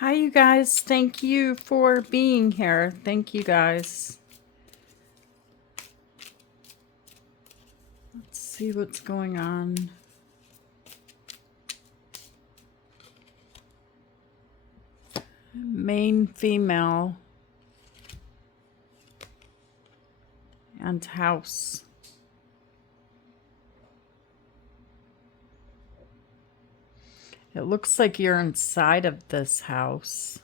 Hi, you guys. Thank you for being here. Thank you, guys. Let's see what's going on. Main female and house. It looks like you're inside of this house.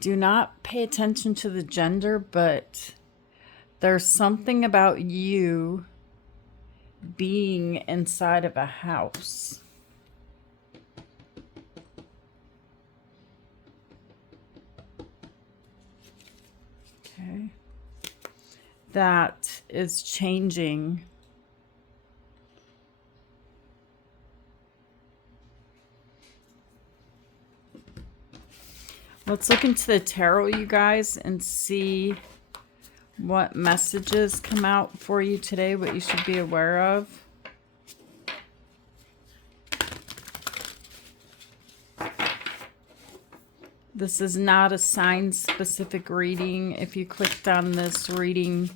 Do not pay attention to the gender, but there's something about you being inside of a house. Okay. That is changing. Let's look into the tarot, you guys, and see what messages come out for you today, what you should be aware of. This is not a sign-specific reading. If you clicked on this reading,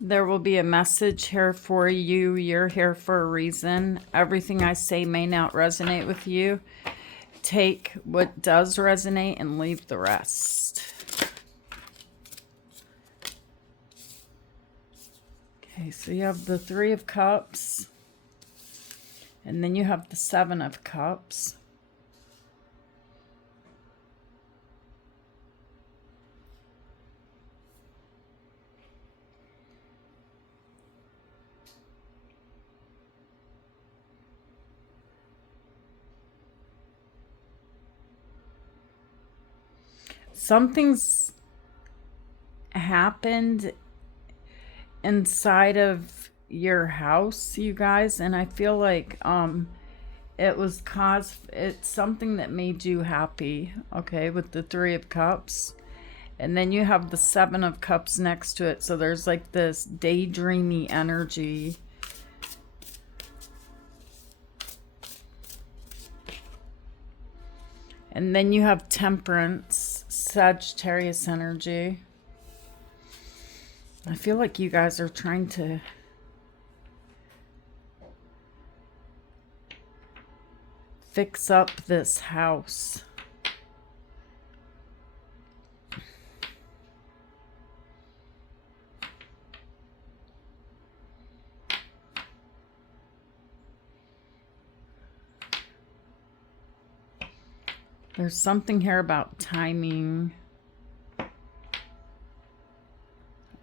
there will be a message here for you. You're here for a reason. Everything I say may not resonate with you. Take what does resonate and leave the rest. Okay, so you have the Three of Cups. And then you have the Seven of Cups. Something's happened inside of your house, you guys, and I feel like it's something that made you happy, okay, with the Three of Cups. And then you have the Seven of Cups next to it, so there's like this daydreamy energy. And then you have Temperance, Sagittarius energy. I feel like you guys are trying to fix up this house. There's something here about timing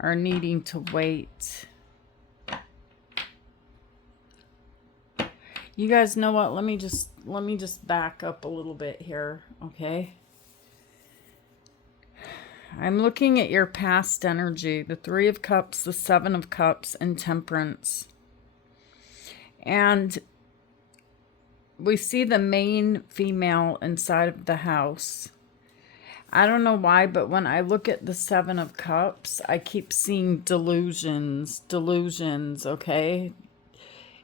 or needing to wait. You guys know what? Let me just back up a little bit here, okay? I'm looking at your past energy, the Three of Cups, the Seven of Cups, and Temperance. And we see the main female inside of the house. I don't know why, but when I look at the Seven of Cups, I keep seeing delusions, okay?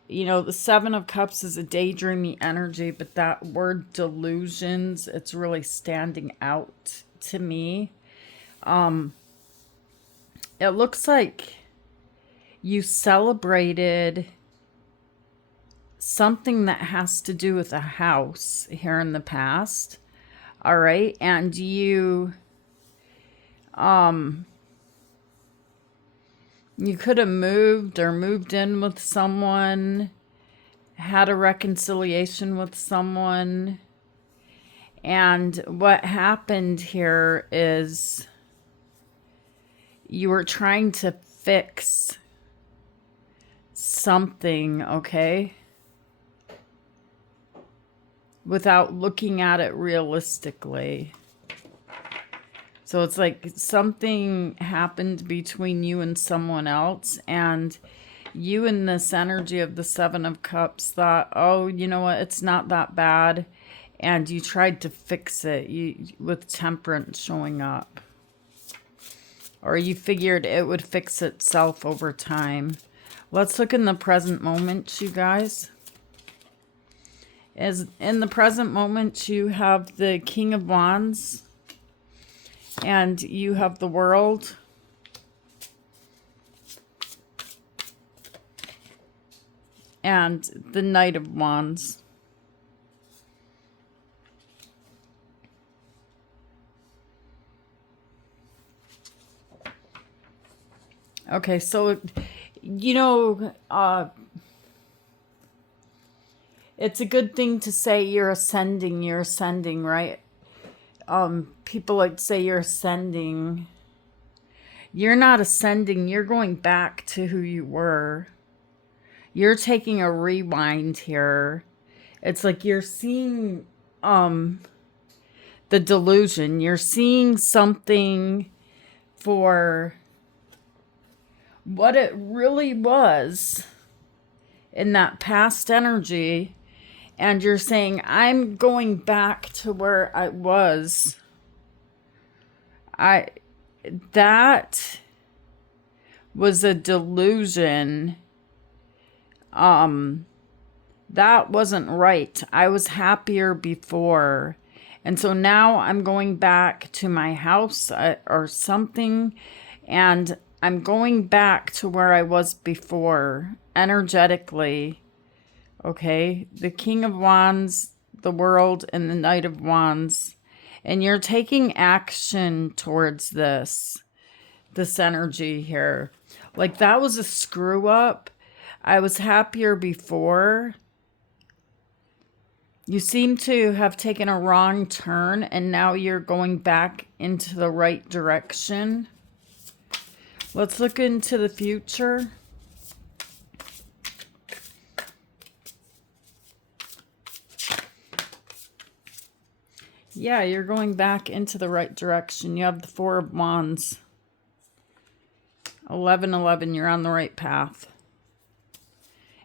You know, the Seven of Cups is a daydreamy energy, but that word delusions, it's really standing out to me. It looks like you celebrated something that has to do with a house here in the past. All right. And you could have moved or moved in with someone, had a reconciliation with someone. And what happened here is you were trying to fix something, okay? Without looking at it realistically. So it's like something happened between you and someone else, and you in this energy of the Seven of Cups thought, oh, you know what, it's not that bad. And you tried to fix it with Temperance showing up. or you figured it would fix itself over time. Let's look in the present moment, you guys. As in the present moment, you have the King of Wands, and you have the World. And the Knight of Wands. Okay, so, you know, it's a good thing to say you're ascending, right? People like to say you're ascending. You're not ascending, you're going back to who you were. You're taking a rewind here. It's like you're seeing the delusion. You're seeing something for what it really was in that past energy. And you're saying, I'm going back to where I was. That was a delusion. That wasn't right. I was happier before. And so now I'm going back to my house or something, and I'm going back to where I was before, energetically. Okay? The King of Wands, the World, and the Knight of Wands. And you're taking action towards this energy here. Like, that was a screw up. I was happier before. You seem to have taken a wrong turn, and now you're going back into the right direction. Let's look into the future. Yeah, you're going back into the right direction. You have the Four of Wands. 1111, you're on the right path.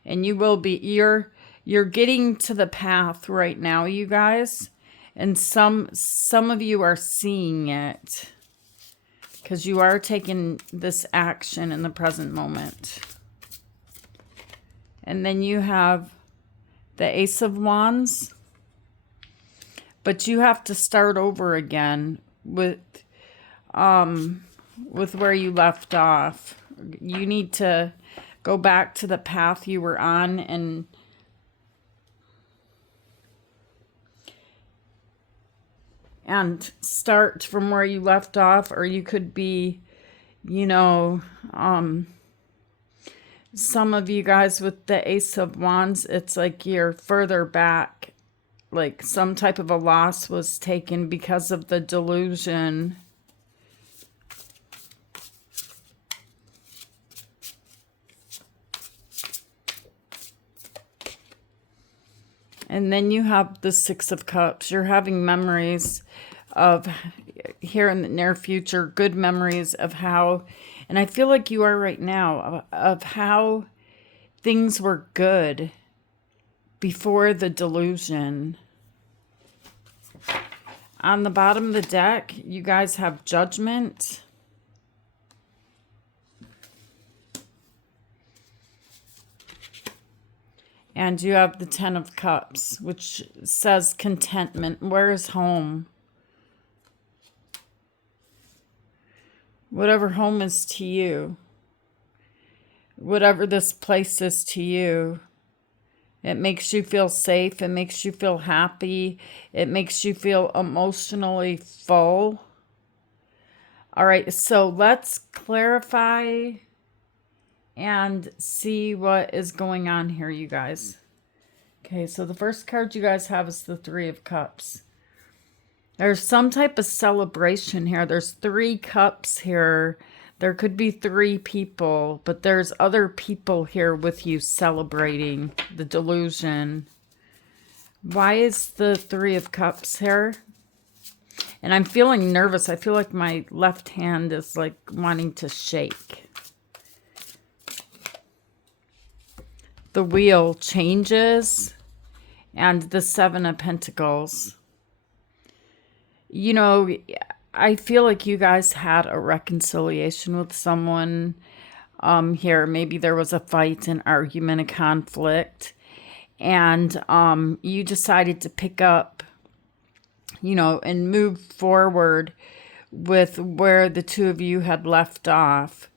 And you will be, you're getting to the path right now, you guys. And some of you are seeing it, because you are taking this action in the present moment. And then you have the Ace of Wands. But you have to start over again with where you left off. You need to go back to the path you were on and start from where you left off. Or you could be, you know, some of you guys with the Ace of Wands, it's like you're further back. Like some type of a loss was taken because of the delusion. And then you have the Six of Cups. You're having memories of, here in the near future, good memories of how, and I feel like you are right now, of how things were good before the delusion. On the bottom of the deck, you guys have Judgment. And you have the Ten of Cups, which says contentment. Where is home? Whatever home is to you. Whatever this place is to you. It makes you feel safe. It makes you feel happy. It makes you feel emotionally full. All right, so let's clarify and see what is going on here, you guys. Okay, so the first card you guys have is the Three of Cups. There's some type of celebration here. There's 3 cups here. There could be 3 people, but there's other people here with you celebrating the delusion. Why is the Three of Cups here? And I'm feeling nervous. I feel like my left hand is like wanting to shake. The Wheel changes, and the Seven of Pentacles. You know, I feel like you guys had a reconciliation with someone here. Maybe there was a fight, an argument, a conflict, and you decided to pick up, and move forward with where the two of you had left off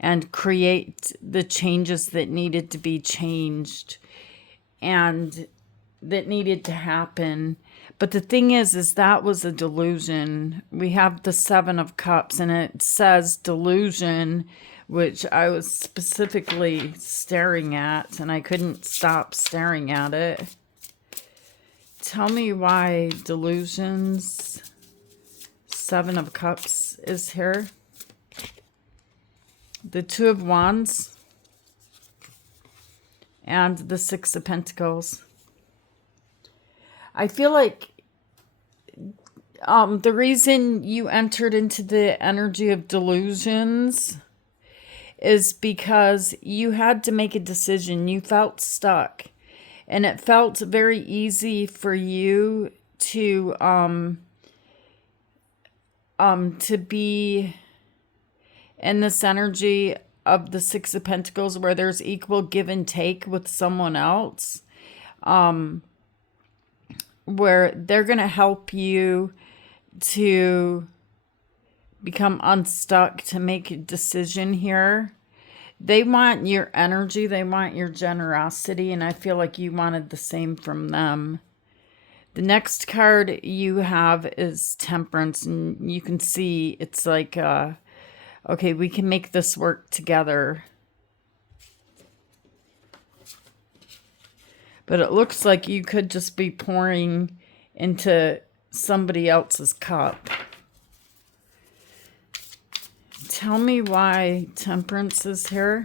and create the changes that needed to be changed and that needed to happen. But the thing is that was a delusion. We have the Seven of Cups and it says delusion, which I was specifically staring at and I couldn't stop staring at it. Tell me why delusions, Seven of Cups is here. The Two of Wands and the Six of Pentacles. I feel like the reason you entered into the energy of delusions is because you had to make a decision. You felt stuck. And it felt very easy for you to be in this energy of the Six of Pentacles where there's equal give and take with someone else. Where they're going to help you to become unstuck, to make a decision here. They want your energy. They want your generosity. And I feel like you wanted the same from them. The next card you have is Temperance. And you can see it's like, okay, we can make this work together. But it looks like you could just be pouring into somebody else's cup. Tell me why Temperance is here.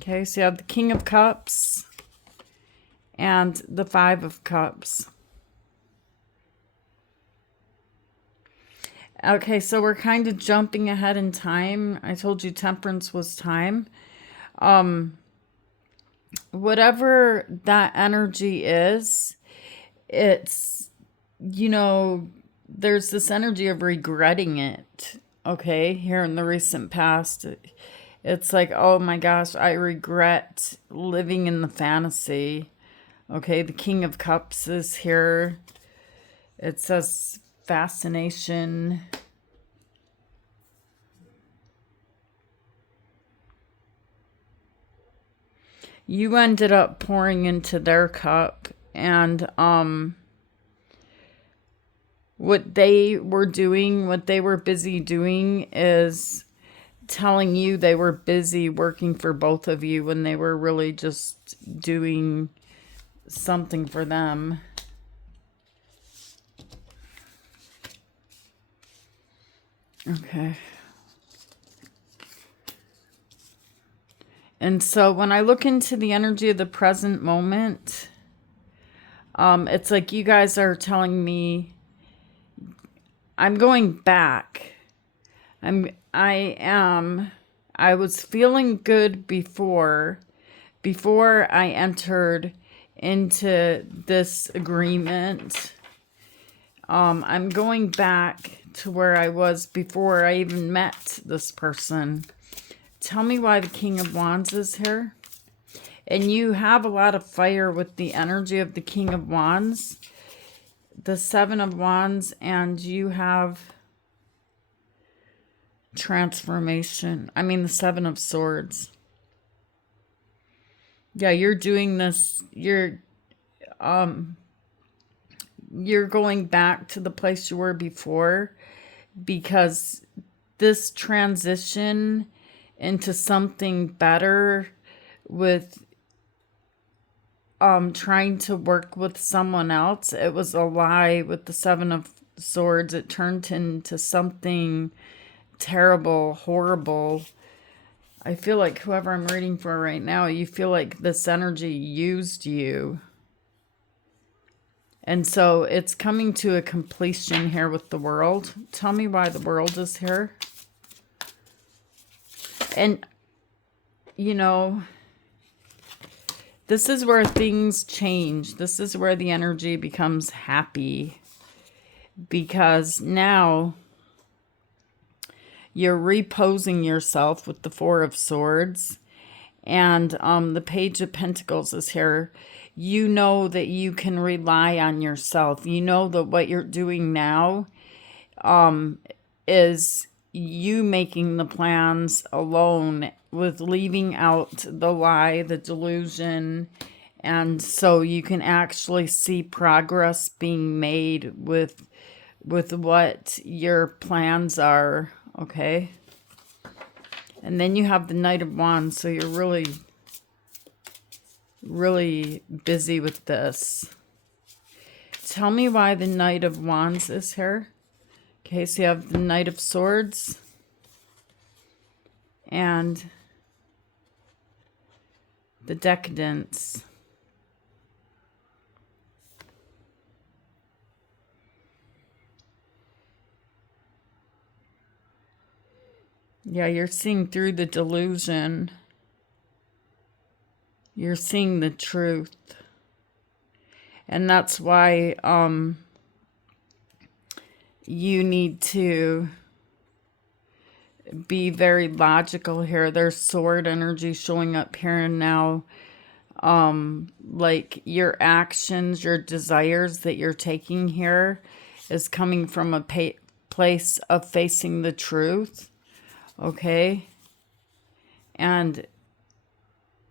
Okay, so you have the King of Cups and the Five of Cups. Okay, so we're kind of jumping ahead in time. I told you Temperance was time. Whatever that energy is, it's, there's this energy of regretting it, okay, here in the recent past. It's like, oh my gosh, I regret living in the fantasy. Okay, the King of Cups is here. It says fascination. You ended up pouring into their cup, and what they were doing, what they were busy doing is telling you they were busy working for both of you when they were really just doing something for them. Okay. And so when I look into the energy of the present moment, it's like you guys are telling me I'm going back. I was feeling good before I entered into this agreement. I'm going back to where I was before I even met this person. Tell me why the King of Wands is here. And you have a lot of fire with the energy of the King of Wands, the Seven of Wands, and you have transformation. I mean, the Seven of Swords. Yeah, you're doing this. You're going back to the place you were before because this transition into something better with trying to work with someone else. It was a lie with the Seven of Swords. It turned into something terrible, horrible. I feel like whoever I'm reading for right now, you feel like this energy used you. And so it's coming to a completion here with the World. Tell me why the World is here. And, this is where things change. This is where the energy becomes happy. because now you're reposing yourself with the Four of Swords, and the Page of Pentacles is here. You know that you can rely on yourself. You know that what you're doing now is you making the plans alone, with leaving out the lie, the delusion, and so you can actually see progress being made with what your plans are, okay? And then you have the Knight of Wands, so you're really, really busy with this. Tell me why the Knight of Wands is here. Okay, so you have the Knight of Swords and the Decadence. Yeah, you're seeing through the delusion. You're seeing the truth. And that's why you need to be very logical here. There's sword energy showing up here and now. Like your actions, your desires that you're taking here is coming from a place of facing the truth. Okay? And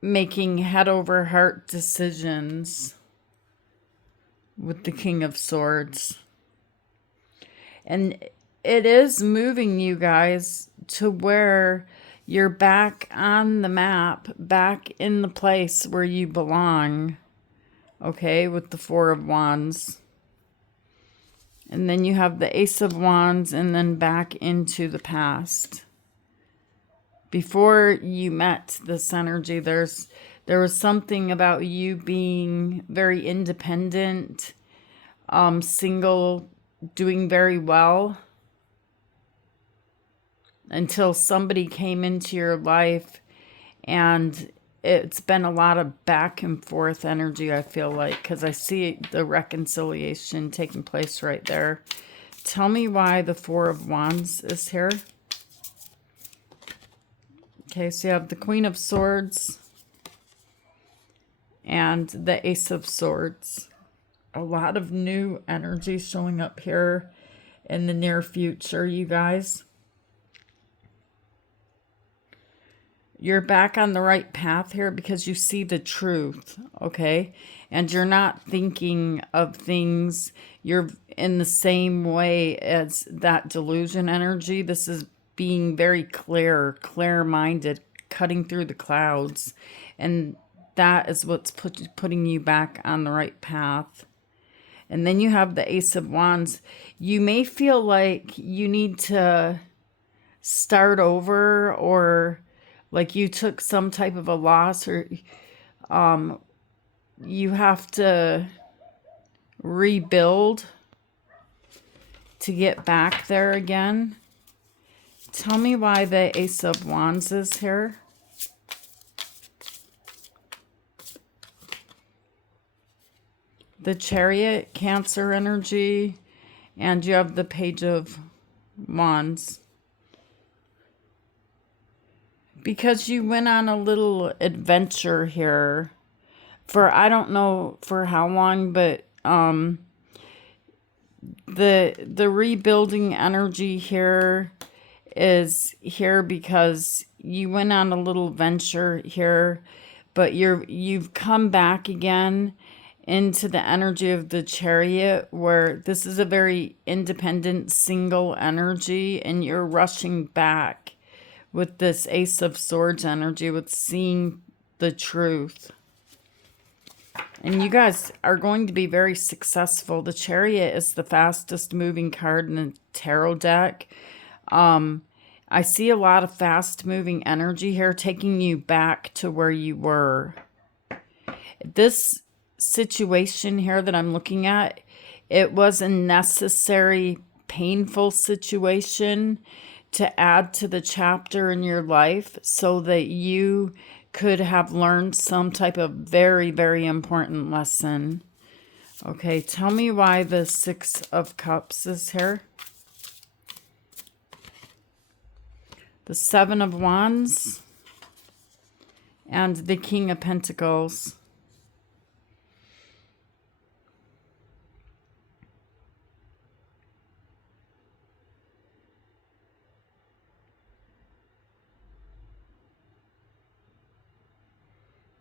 making head over heart decisions with the King of Swords. And it is moving you guys to where you're back on the map, back in the place where you belong. Okay, with the Four of Wands. And then you have the Ace of Wands, and then back into the past. Before you met this energy, there was something about you being very independent, single, doing very well, until somebody came into your life, and it's been a lot of back and forth energy, I feel like, because I see the reconciliation taking place right there. Tell me why the Four of Wands is here. Okay, so you have the Queen of Swords and the Ace of Swords. A lot of new energy showing up here in the near future, you guys. You're back on the right path here because you see the truth, okay? And you're not thinking of things. You're in the same way as that delusion energy. This is being very clear-minded, cutting through the clouds. And that is what's putting you back on the right path. And then you have the Ace of Wands. You may feel like you need to start over, or like you took some type of a loss, or you have to rebuild to get back there again. Tell me why the Ace of Wands is here. The Chariot, Cancer energy, and you have the Page of Wands. Because you went on a little adventure here for, I don't know for how long, but the rebuilding energy here is here because you went on a little venture here, but you've come back again into the energy of the Chariot, where this is a very independent, single energy, and you're rushing back with this Ace of Swords energy, with seeing the truth. And you guys are going to be very successful. The Chariot is the fastest moving card in the tarot deck. I see a lot of fast moving energy here, taking you back to where you were. This situation here that I'm looking at, it was a necessary, painful situation to add to the chapter in your life so that you could have learned some type of very, very important lesson. Okay, tell me why the Six of Cups is here. The Seven of Wands and the King of Pentacles.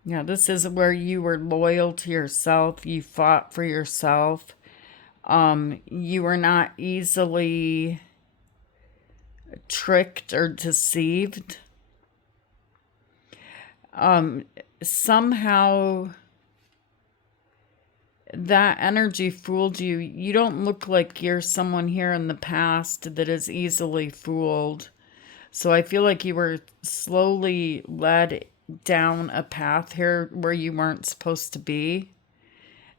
Yeah, this is where you were loyal to yourself. You fought for yourself. You were not easily tricked or deceived. Somehow that energy fooled you. You don't look like you're someone here in the past that is easily fooled. So I feel like you were slowly led down a path here where you weren't supposed to be.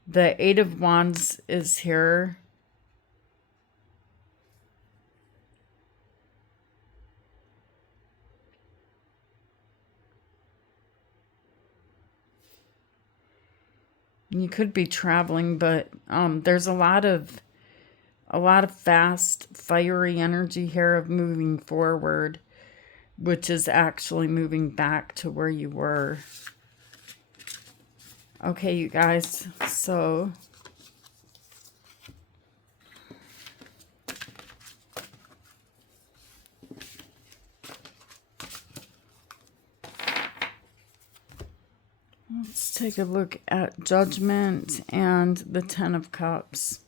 The Eight of Wands is here. You could be traveling, but there's a lot of fast, fiery energy here of moving forward, which is actually moving back to where you were. Okay, you guys, so let's take a look at Judgment and the Ten of Cups.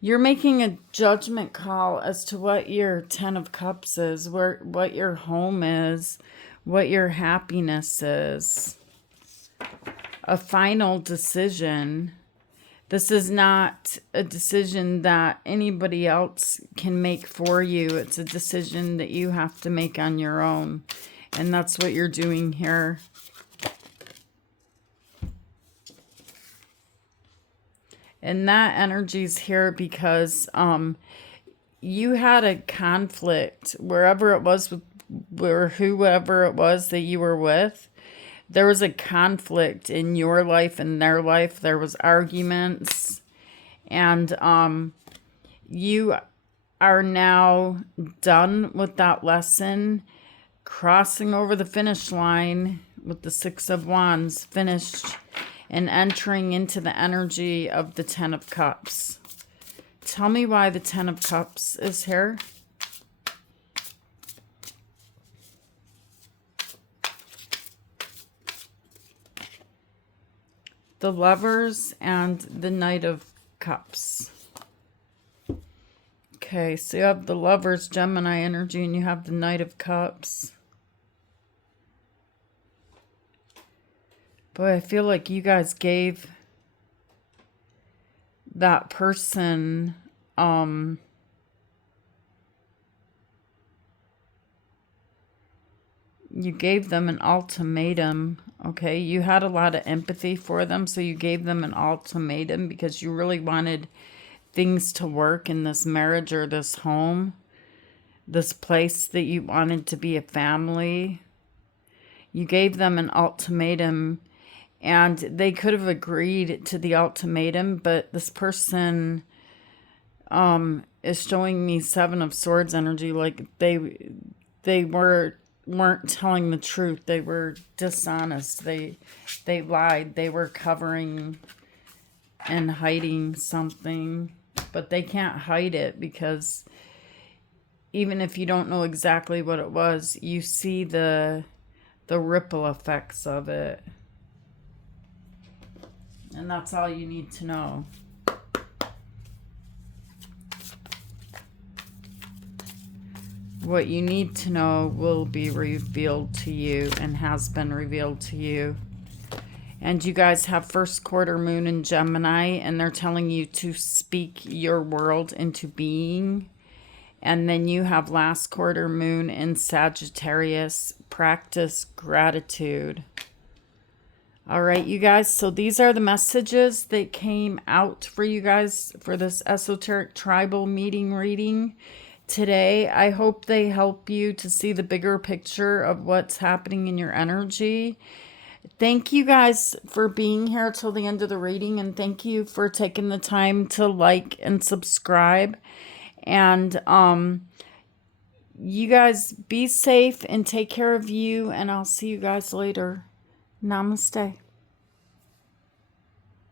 You're making a judgment call as to what your Ten of Cups is, what your home is, what your happiness is. A final decision. This is not a decision that anybody else can make for you. It's a decision that you have to make on your own. And that's what you're doing here. And that energy's here because you had a conflict wherever it was with, or whoever it was that you were with. There was a conflict in your life and their life. There was arguments. And you are now done with that lesson, crossing over the finish line with the Six of Wands, finished, and entering into the energy of the Ten of Cups. Tell me why the Ten of Cups is here. The Lovers and the Knight of Cups. Okay, so you have the Lovers, Gemini energy, and you have the Knight of Cups. Boy, I feel like you guys gave that person you gave them an ultimatum. Okay, you had a lot of empathy for them, so you gave them an ultimatum because you really wanted things to work in this marriage or this home, this place that you wanted to be a family. You gave them an ultimatum. And they could have agreed to the ultimatum, but this person is showing me Seven of Swords energy, like they weren't telling the truth. They were dishonest. They lied. They were covering and hiding something, but they can't hide it because even if you don't know exactly what it was, you see the ripple effects of it. And that's all you need to know. What you need to know will be revealed to you and has been revealed to you. And you guys have first quarter moon in Gemini, and they're telling you to speak your world into being. And then you have last quarter moon in Sagittarius, practice gratitude. All right, you guys, so these are the messages that came out for you guys for this esoteric tribal meeting reading today. I hope they help you to see the bigger picture of what's happening in your energy. Thank you guys for being here till the end of the reading, and thank you for taking the time to like and subscribe. And you guys be safe and take care of you, and I'll see you guys later. Namaste.